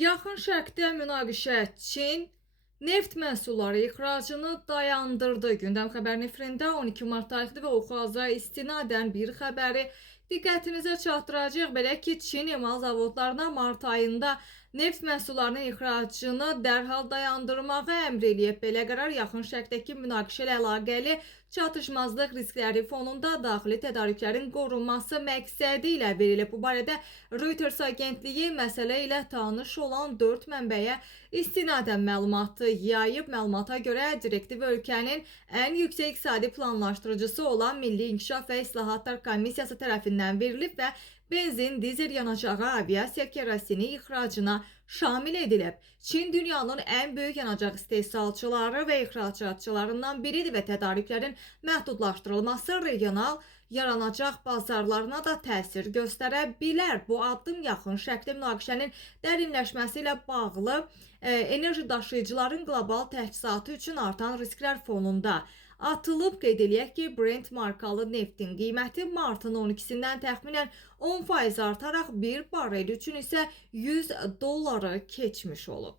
Yaxın Şərqdə münaqişə Çin neft məhsulları ixracını dayandırdı. Gündəm xəbər nefrində 12 mart tarixli və oxuaza istinadən bir xəbəri diqqətinizə çatdıracaq. Belə ki, Çin emal zavodlarına mart ayında neft məhsullarının ixracını dərhal dayandırmağı əmr eləyib. Belə qərar Yaxın Şərqdəki münaqişə ilə əlaqəli çatışmazlıq riskləri fonunda daxili tədarüklərin qorunması məqsədi ilə verilib. Bu barədə Reuters agentliyi məsələ ilə tanış olan 4 mənbəyə istinadən məlumatı yayıb. Məlumata görə direktiv ölkənin ən yüksək iqtisadi planlaşdırıcısı olan Milli İnkişaf və İslahatlar Komissiyası tərəfindən verilib və benzin, dizel yanacağı, aviasiya kerosini ixracına şamil edilib. Çin dünyanın ən böyük yanacaq istehsalçıları və ixracatçılarından biridir və tədarüklərin məhdudlaşdırılması regional yaranacaq bazarlarına da təsir göstərə bilər. Bu addım Yaxın Şərqdə münaqişənin dərinləşməsi ilə bağlı enerji daşıyıcıların qlobal təchizatı üçün artan risklər fonunda atılıb. Qeyd eləyək ki, Brent markalı neftin qiyməti martın 12-sindən təxminən 10% artaraq bir barel üçün isə $100 keçmiş olub.